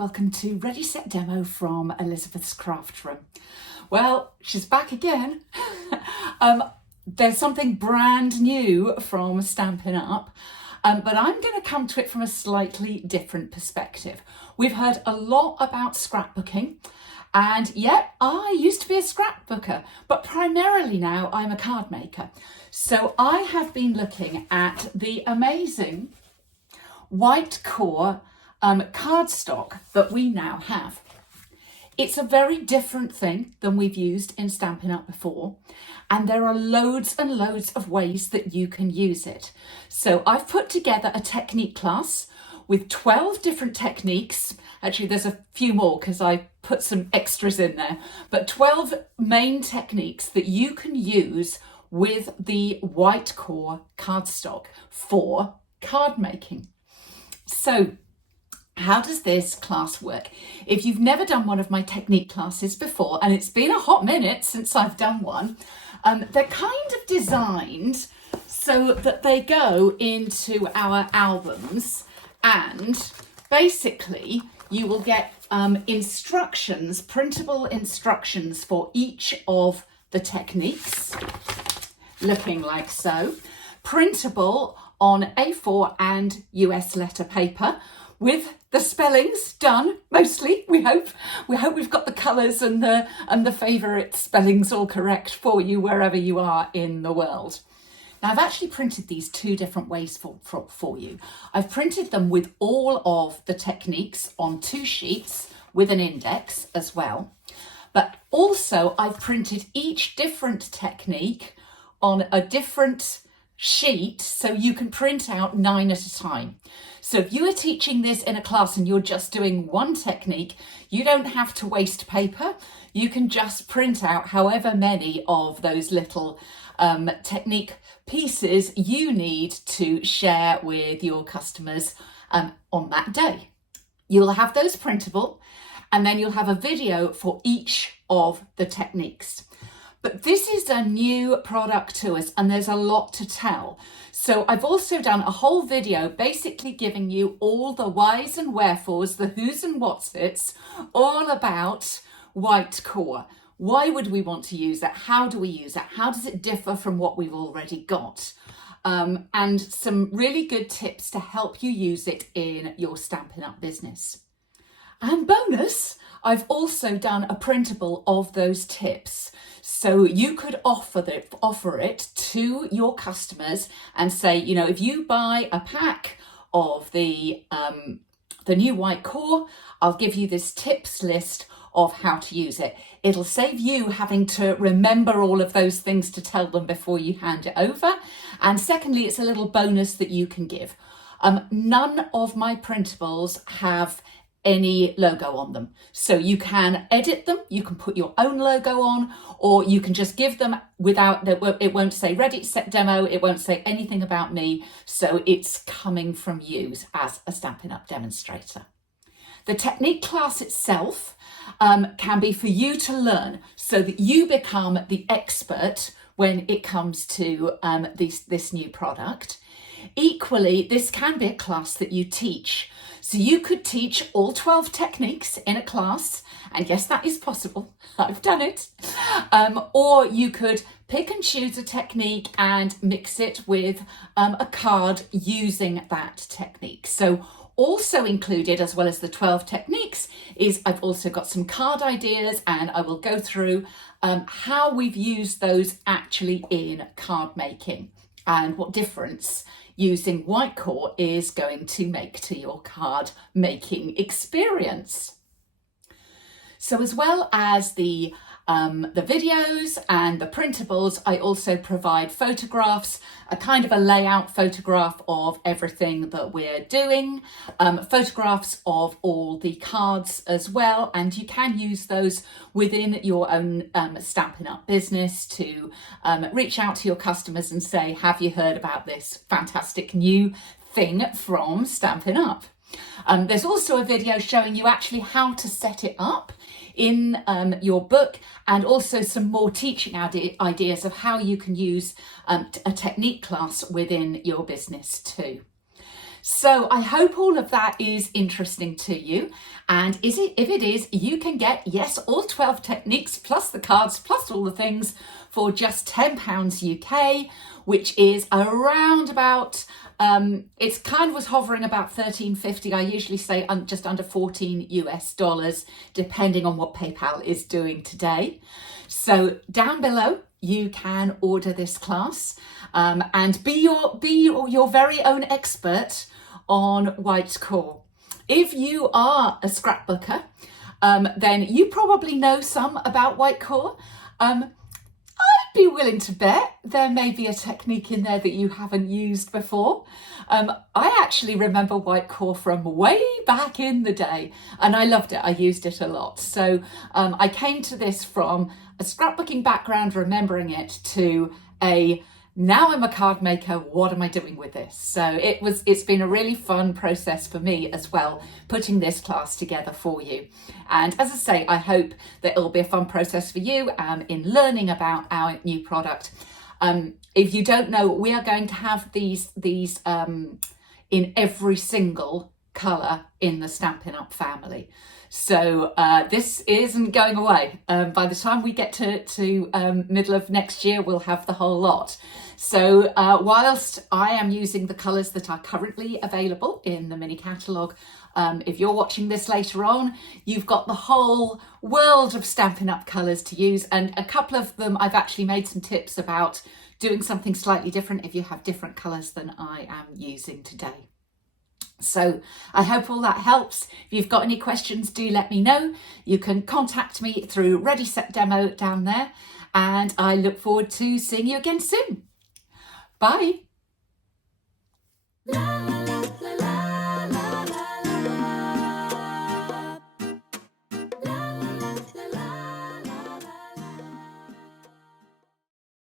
welcome to Ready Set Demo from Elizabeth's Craft Room. Well, she's back again. There's something brand new from Stampin Up, but I'm going to come to it from a slightly different perspective. We've heard a lot about scrapbooking, and yet I used to be a scrapbooker, but primarily now I'm a card maker. So I have been looking at the amazing white core cardstock that we now have. It's a very different thing than we've used in Stampin' Up before, and there are loads and loads of ways that you can use it. So I've put together a technique class with 12 different techniques. Actually, there's a few more because I put some extras in there, but 12 main techniques that you can use with the white core cardstock for card making. So how does this class work? If you've never done one of my technique classes before, and it's been a hot minute since I've done one, they're kind of designed so that they go into our albums, and basically you will get instructions, printable instructions for each of the techniques, looking like so, printable on A4 and US letter paper, with the spellings done, mostly, we hope. We hope we've got the colours and the favourite spellings all correct for you wherever you are in the world. Now, I've actually printed these two different ways for you. I've printed them with all of the techniques on 2 sheets with an index as well. But also I've printed each different technique on a different sheet so you can print out 9 at a time. So if you are teaching this in a class and you're just doing one technique, you don't have to waste paper. You can just print out however many of those little technique pieces you need to share with your customers on that day. You'll have those printable, and then you'll have a video for each of the techniques. But this is a new product to us, and there's a lot to tell. So I've also done a whole video basically giving you all the whys and wherefores, the who's and what's it's, all about white core. Why would we want to use it? How do we use it? How does it differ from what we've already got? And some really good tips to help you use it in your Stampin' Up business. And bonus, I've also done a printable of those tips. So you could offer it to your customers and say, you know, if you buy a pack of the new white core, I'll give you this tips list of how to use it. It'll save you having to remember all of those things to tell them before you hand it over. And secondly, it's a little bonus that you can give. None of my printables have any logo on them. So you can edit them, you can put your own logo on, or you can just give them without, it won't say Ready Set Demo, it won't say anything about me. So it's coming from you as a Stampin' Up demonstrator. The technique class itself can be for you to learn so that you become the expert when it comes to this new product. Equally, this can be a class that you teach. So you could teach all 12 techniques in a class, and yes, that is possible. I've done it. Or you could pick and choose a technique and mix it with a card using that technique. So also included, as well as the 12 techniques, is I've also got some card ideas, and I will go through how we've used those actually in card making and what difference using white core is going to make to your card making experience. So as well as the videos and the printables, I also provide photographs, a kind of a layout photograph of everything that we're doing, photographs of all the cards as well, and you can use those within your own Stampin' Up business to reach out to your customers and say, have you heard about this fantastic new thing from Stampin' Up? There's also a video showing you actually how to set it up in your book, and also some more teaching ideas of how you can use a technique class within your business too. So I hope all of that is interesting to you. And if it is, you can get, yes, all 12 techniques plus the cards plus all the things for just £10 UK, which is around about, it's kind of was hovering about $13.50. I usually say just under 14 US dollars, depending on what PayPal is doing today. So down below, you can order this class and be your very own expert on white core. If you are a scrapbooker, then you probably know some about white core. I'd be willing to bet there may be a technique in there that you haven't used before. I actually remember white core from way back in the day, and I loved it. I used it a lot. So I came to this from a scrapbooking background, remembering it, to now I'm a card maker, what am I doing with this? So it's been a really fun process for me as well, putting this class together for you. And as I say, I hope that it'll be a fun process for you in learning about our new product. If you don't know, we are going to have these in every single colour in the Stampin' Up family. So this isn't going away. By the time we get to middle of next year, we'll have the whole lot. So whilst I am using the colours that are currently available in the mini catalogue, if you're watching this later on, you've got the whole world of Stampin' Up colours to use. And a couple of them, I've actually made some tips about doing something slightly different if you have different colours than I am using today. So I hope all that helps. If you've got any questions, do let me know. You can contact me through Ready Set Demo down there, and I look forward to seeing you again soon. Bye.